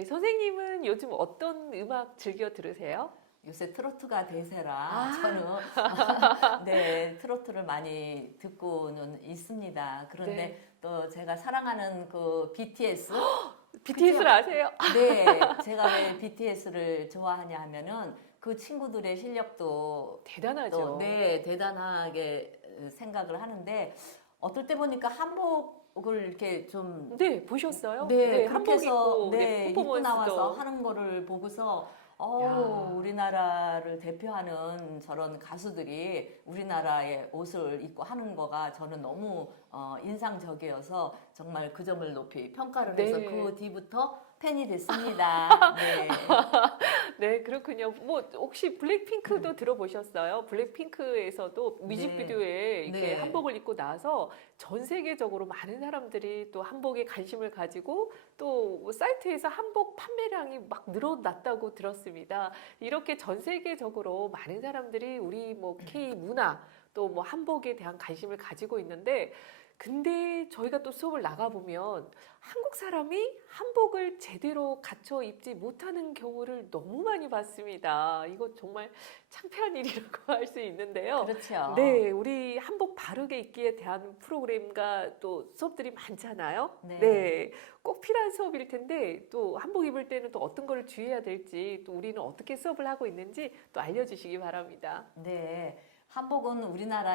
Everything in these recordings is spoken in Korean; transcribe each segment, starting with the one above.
네, 선생님은 요즘 어떤 음악 즐겨 들으세요? 요새 트로트가 대세라 아. 저는 네, 트로트를 많이 듣고는 있습니다. 그런데 네. 또 제가 사랑하는 그 BTS BTS를 아세요? 네, 제가 왜 BTS를 좋아하냐 하면은 그 친구들의 실력도 대단하죠. 또 네, 대단하게 생각을 하는데 어떨 때 보니까 한복을 이렇게 좀 네, 보셨어요? 네, 그렇게 한복 해서 입고, 네, 입고 퍼포먼스도. 나와서 하는 거를 보고서 야. 우리나라를 대표하는 저런 가수들이 우리나라의 옷을 입고 하는 거가 저는 너무 인상적이어서 정말 그 점을 높이 평가를 해서 네. 그 뒤부터 팬이 됐습니다. 네. 네, 그렇군요. 뭐 혹시 블랙핑크도 들어보셨어요? 블랙핑크에서도 뮤직비디오에 이렇게 네. 한복을 입고 나서 전 세계적으로 많은 사람들이 또 한복에 관심을 가지고 또뭐 사이트에서 한복 판매량이 막 늘어났다고 들었습니다. 이렇게 전 세계적으로 많은 사람들이 우리 뭐 K 문화 또 뭐 한복에 대한 관심을 가지고 있는데 근데 저희가 또 수업을 나가보면 한국 사람이 한복을 제대로 갖춰 입지 못하는 경우를 너무 많이 봤습니다. 이거 정말 창피한 일이라고 할 수 있는데요. 그렇죠. 네, 우리 한복 바르게 입기에 대한 프로그램과 또 수업들이 많잖아요. 네. 네, 꼭 필요한 수업일 텐데 또 한복 입을 때는 또 어떤 거를 주의해야 될지 또 우리는 어떻게 수업을 하고 있는지 또 알려주시기 바랍니다. 네. 한복은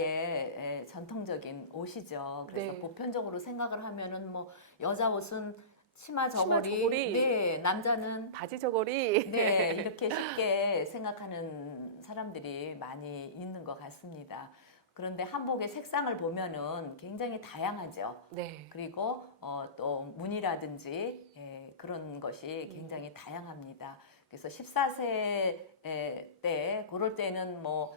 우리나라의 전통적인 옷이죠. 그래서 네. 보편적으로 생각을 하면은 뭐 여자 옷은 치마 치마 저고리, 저고리. 네, 남자는 바지 저고리. 네, 이렇게 쉽게 생각하는 사람들이 많이 있는 것 같습니다. 그런데 한복의 색상을 보면은 굉장히 다양하죠. 네. 그리고 또 무늬라든지 그런 것이 굉장히 다양합니다. 그래서 14세 때 그럴 때는 뭐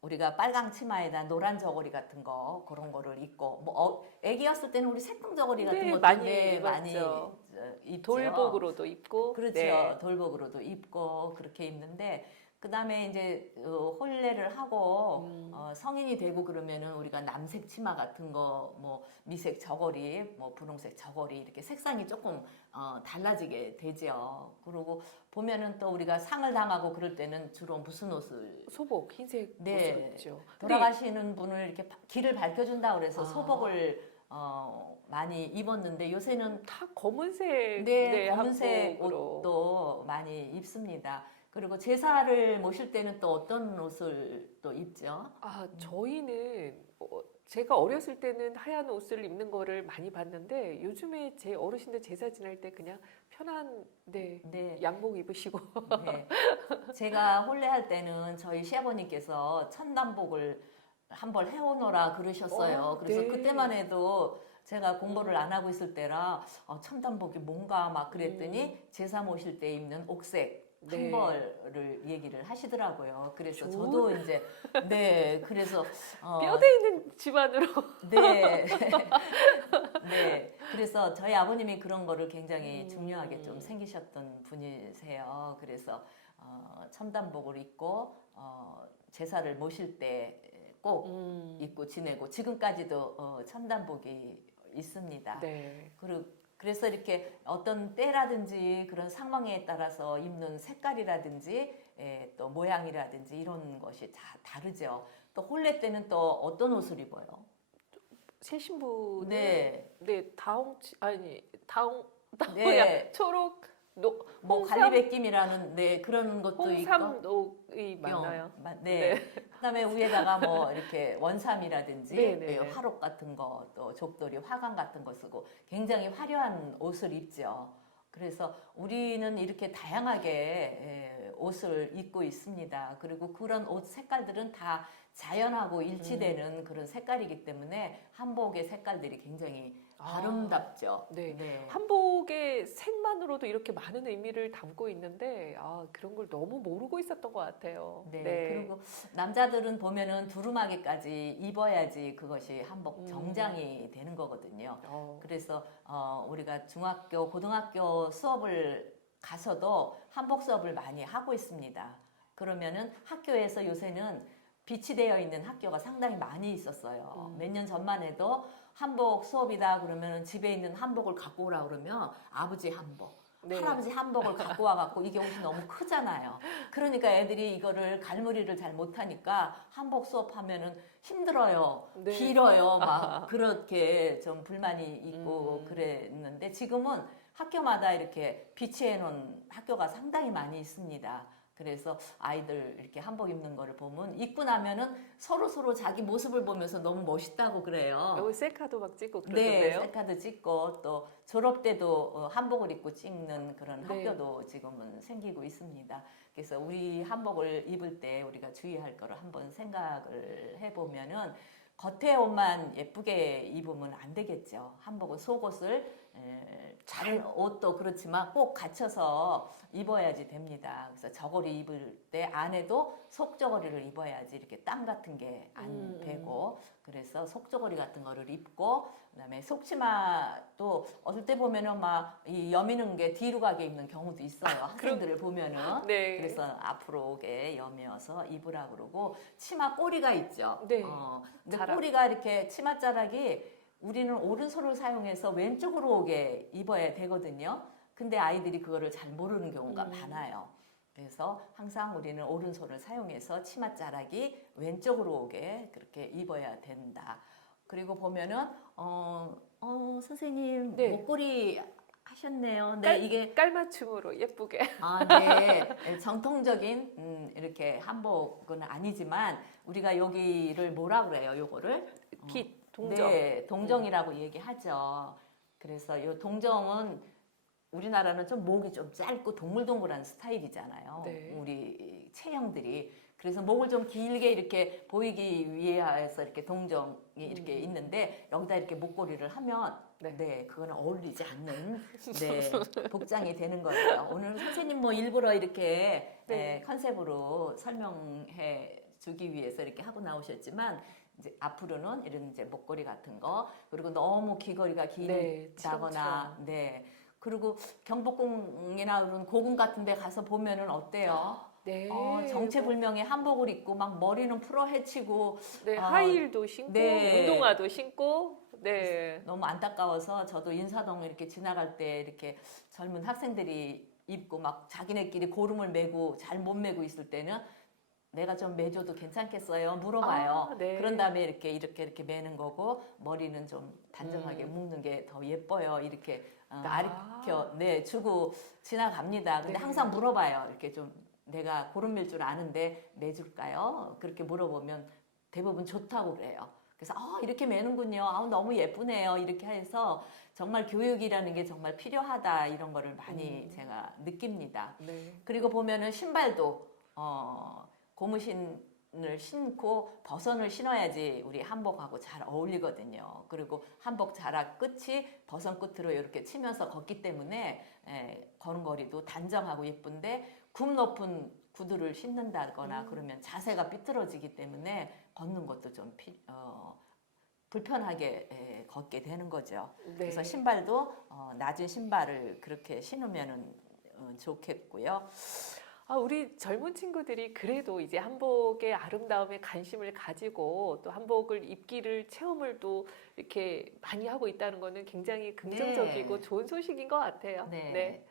우리가 빨강 치마에다 노란 저고리 같은 거 그런 거를 입고 뭐 애기였을 때는 우리 새똥 저고리 같은 네, 것도 많이 많이 입었죠. 입죠. 돌복으로도 입고. 그렇죠. 네. 돌복으로도 입고 그렇게 입는데 그다음에 이제 혼례를 하고 성인이 되고 그러면은 우리가 남색 치마 같은 거 뭐 미색 저고리 뭐 분홍색 저고리 이렇게 색상이 조금 달라지게 되죠. 그리고 보면은 또 우리가 상을 당하고 그럴 때는 주로 무슨 옷을 소복, 흰색 옷을 네, 입죠. 돌아가시는 분을 이렇게 길을 밝혀준다 그래서 아. 소복을 많이 입었는데 요새는 다 검은색 네, 검은색 한복으로. 옷도 많이 입습니다. 그리고 제사를 모실 때는 또 어떤 옷을 또 입죠? 저희는 제가 어렸을 때는 하얀 옷을 입는 거를 많이 봤는데 요즘에 제 어르신들 제사 지낼 때 그냥 편한 네, 네, 양복 입으시고. 네. 제가 혼례할 때는 저희 시아버님께서 천단복을 한벌 해오너라 그러셨어요. 그래서 네. 그때만 해도 제가 공부를 안 하고 있을 때라 천단복이 뭔가 막 그랬더니 제사 모실 때 입는 옥색 네. 한벌을 얘기를 하시더라고요. 그래서 좋은- 저도 이제 네 그래서 뼈대 있는 집안으로. 네. 네. 그래서 저희 아버님이 그런 거를 굉장히 음. 중요하게 좀 생기셨던 분이세요. 그래서 첨단복을 입고 제사를 모실 때 꼭 입고 지내고 지금까지도 첨단복이 있습니다. 네. 그래서 이렇게 어떤 때라든지 그런 상황에 따라서 입는 색깔이라든지 또 모양이라든지 이런 것이 다 다르죠. 또 혼례 때는 또 어떤 옷을 입어요? 새 신부는 네. 네, 다홍 네. 초록 뭐 홍삼 관리백김이라는 네 그런 것도 있고 홍삼옥이 맞나요? 네. 그다음에 위에다가 뭐 이렇게 원삼이라든지 네, 네, 네. 화록 같은 거 또 족돌이 화관 같은 거 쓰고 굉장히 화려한 옷을 입죠. 그래서 우리는 이렇게 다양하게 옷을 입고 있습니다. 그리고 그런 옷 색깔들은 다 자연하고 일치되는 그런 색깔이기 때문에 한복의 색깔들이 굉장히 아름답죠. 네. 네. 한복의 색만으로도 이렇게 많은 의미를 담고 있는데 그런 걸 너무 모르고 있었던 것 같아요. 네. 그리고 남자들은 보면은 두루마기까지 입어야지 그것이 한복 정장이 되는 거거든요. 그래서 우리가 중학교, 고등학교 수업을 가서도 한복 수업을 많이 하고 있습니다. 그러면은 학교에서 요새는 비치되어 있는 학교가 상당히 많이 있었어요. 몇 년 전만 해도 한복 수업이다 그러면 집에 있는 한복을 갖고 오라 그러면 아버지 한복, 네. 할아버지 한복을 갖고 와갖고 이게 옷이 너무 크잖아요. 그러니까 애들이 이거를 갈무리를 잘 못하니까 한복 수업하면은 힘들어요. 네. 길어요. 막 그렇게 좀 불만이 있고 그랬는데 지금은 학교마다 이렇게 비치해 놓은 학교가 상당히 많이 있습니다. 그래서 아이들 이렇게 한복 입는 거를 보면 입고 나면은 서로 자기 모습을 보면서 너무 멋있다고 그래요. 여기 셀카도 막 찍고 네, 그러던데요. 셀카도 찍고 또 졸업 때도 한복을 입고 찍는 그런 네. 학교도 지금은 생기고 있습니다. 그래서 우리 한복을 입을 때 우리가 주의할 거를 한번 생각을 해보면은 겉에 옷만 예쁘게 입으면 안 되겠죠. 한복은 속옷을 다른 옷도 그렇지만 꼭 갖춰서 입어야지 됩니다. 그래서 저고리 입을 때 안에도 속저고리를 입어야지 이렇게 땀 같은 게 안 배고 그래서 속저고리 같은 거를 입고 그다음에 속치마도 어떨 때 보면은 막 이 여미는 게 뒤로 가게 입는 경우도 있어요. 학생들을 보면은 네. 그래서 앞으로 오게 여며서 입으라 그러고 치마 꼬리가 있죠. 네. 근데 자락. 꼬리가 이렇게 치마 자락이 우리는 오른손을 사용해서 왼쪽으로 오게 입어야 되거든요. 근데 아이들이 그거를 잘 모르는 경우가 많아요. 그래서 항상 우리는 오른손을 사용해서 치마 자락이 왼쪽으로 오게 그렇게 입어야 된다. 그리고 보면은 선생님 네. 목걸이 하셨네요. 네, 이게 깔맞춤으로 예쁘게. 네. 정통적인 이렇게 한복은 아니지만 우리가 여기를 뭐라 그래요? 요거를 깃, 동정. 네, 동정이라고 얘기하죠. 그래서 요 동정은 우리나라는 좀 목이 좀 짧고 동글동글한 스타일이잖아요. 네. 우리 체형들이. 그래서 목을 좀 길게 이렇게 보이기 위해서 이렇게 동정이 이렇게 있는데 여기다 이렇게 목걸이를 하면 네, 그거는 어울리지 않는 복장이 되는 거예요. 오늘 선생님 뭐 일부러 이렇게 컨셉으로 설명해 주기 위해서 이렇게 하고 나오셨지만 이제 앞으로는 이런 이제 목걸이 같은 거 그리고 너무 귀걸이가 길다거나 그리고 경복궁이나 그런 고궁 같은 데 가서 보면은 어때요? 네. 정체불명의 한복을 입고 막 머리는 풀어 헤치고 네, 하이힐도 신고 운동화도 신고 너무 안타까워서 저도 인사동 이렇게 지나갈 때 이렇게 젊은 학생들이 입고 막 자기네끼리 고름을 메고 잘 못 메고 있을 때는 내가 좀 매줘도 괜찮겠어요? 물어봐요. 그런 다음에 이렇게 매는 거고 머리는 좀 단정하게 묶는 게 더 예뻐요. 이렇게 가르쳐 주고 지나갑니다. 근데 항상 물어봐요. 이렇게 좀 내가 고름 밀 줄 아는데 매줄까요? 그렇게 물어보면 대부분 좋다고 그래요. 그래서 이렇게 매는군요. 너무 예쁘네요. 이렇게 해서 정말 교육이라는 게 정말 필요하다 이런 거를 많이 제가 느낍니다. 그리고 보면은 신발도 고무신을 신고 버선을 신어야지 우리 한복하고 잘 어울리거든요. 그리고 한복 자락 끝이 버선 끝으로 이렇게 치면서 걷기 때문에 걸음걸이도 단정하고 예쁜데 굽 높은 구두를 신는다거나 그러면 자세가 삐뚤어지기 때문에 걷는 것도 좀 불편하게 걷게 되는 거죠. 그래서 신발도 낮은 신발을 그렇게 신으면 좋겠고요. 우리 젊은 친구들이 그래도 이제 한복의 아름다움에 관심을 가지고 또 한복을 입기를 체험을 또 이렇게 많이 하고 있다는 거는 굉장히 긍정적이고 좋은 소식인 것 같아요. 네.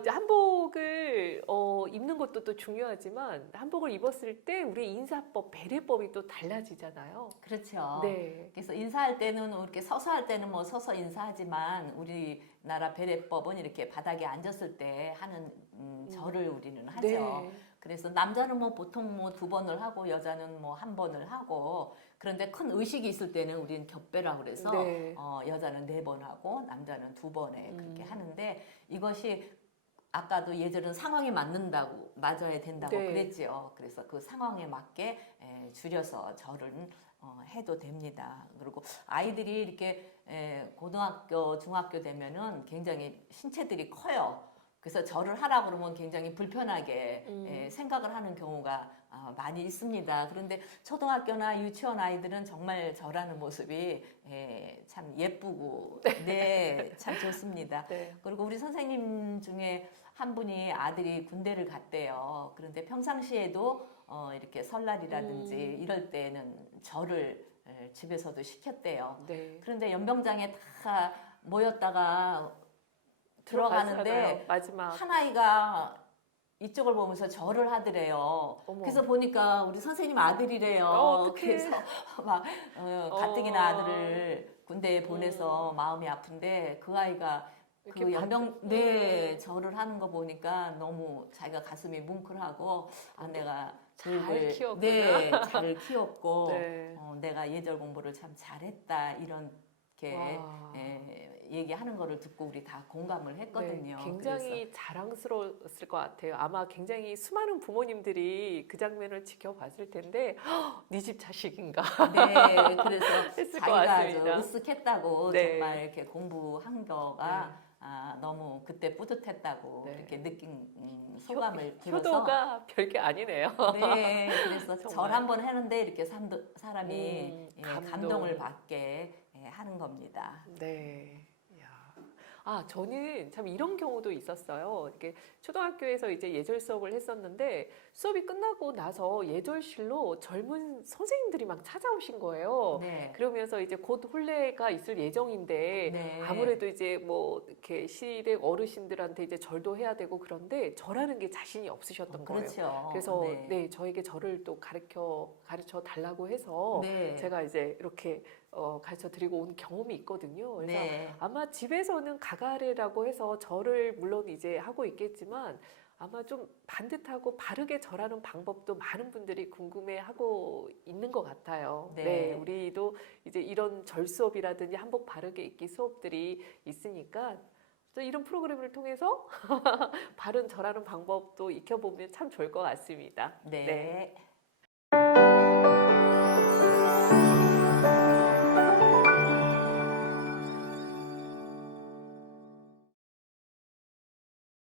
이제 한복을 입는 것도 또 중요하지만 한복을 입었을 때 우리 인사법, 배려법이 또 달라지잖아요. 그렇죠. 네. 그래서 인사할 때는 이렇게 서서 할 때는 뭐 서서 인사하지만 우리나라 배려법은 이렇게 바닥에 앉았을 때 하는 절을 우리는 하죠. 네. 그래서 남자는 뭐 보통 뭐 2번을 하고 여자는 뭐 1번을 하고 그런데 큰 의식이 있을 때는 우리는 겹배라고 그래서 여자는 4번 하고 남자는 2번에 그렇게 하는데 이것이 아까도 예전은 상황에 맞아야 된다고 그랬지요. 그래서 그 상황에 맞게 줄여서 절은 해도 됩니다. 그리고 아이들이 이렇게 고등학교, 중학교 되면은 굉장히 신체들이 커요. 그래서 절을 하라 그러면 굉장히 불편하게 생각을 하는 경우가 많이 있습니다. 그런데 초등학교나 유치원 아이들은 정말 절하는 모습이 참 예쁘고 참 좋습니다. 그리고 우리 선생님 중에 한 분이 아들이 군대를 갔대요. 그런데 평상시에도 이렇게 설날이라든지 이럴 때는 절을 집에서도 시켰대요. 그런데 연병장에 다 모였다가 들어가는데 들어가잖아요. 마지막. 한 아이가 이쪽을 보면서 절을 하더래요. 어머. 그래서 보니까 우리 선생님 아들이래요. 어떡해. 그래서 막 가뜩이나 어. 아들을 군대에 보내서 마음이 아픈데 그 아이가 이렇게 그 연병 받- 네 절을 하는 거 보니까 너무 자기가 가슴이 뭉클하고 아 내가 잘 교육을 키웠구나. 네, 잘 키웠고 네. 내가 예절 공부를 참 잘했다 이렇게 와. 얘기하는 거를 듣고 우리 다 공감을 했거든요. 네, 굉장히 자랑스러웠을 것 같아요. 아마 굉장히 수많은 부모님들이 그 장면을 지켜봤을 텐데, 네 집 자식인가? 네, 그래서 했을 것 자기가 아주 같습니다. 으쓱했다고 네. 정말 이렇게 공부한 거가 너무 그때 뿌듯했다고 네. 이렇게 느낀 소감을 들어서 효도가 별게 아니네요. 네, 그래서 정말. 절 한 번 했는데 이렇게 사람이 예, 감동. 감동을 받게 하는 겁니다. 네. 이야. 저는 참 이런 경우도 있었어요. 이렇게 초등학교에서 이제 예절 수업을 했었는데 수업이 끝나고 나서 예절실로 젊은 선생님들이 막 찾아오신 거예요. 네. 그러면서 이제 곧 혼례가 있을 예정인데 네. 아무래도 이제 뭐 이렇게 시댁 어르신들한테 이제 절도 해야 되고 그런데 절하는 게 자신이 없으셨던 거예요. 그렇죠. 그래서 네. 네, 저에게 절을 또 가르쳐 달라고 해서 네. 제가 이제 이렇게 가르쳐 드리고 온 경험이 있거든요. 그래서 네. 아마 집에서는 가가레라고 해서 절을 물론 이제 하고 있겠지만 아마 좀 반듯하고 바르게 절하는 방법도 많은 분들이 궁금해하고 있는 것 같아요. 네. 네, 우리도 이제 이런 절 수업이라든지 한복 바르게 입기 수업들이 있으니까 또 이런 프로그램을 통해서 바른 절하는 방법도 익혀보면 참 좋을 것 같습니다. 네. 네.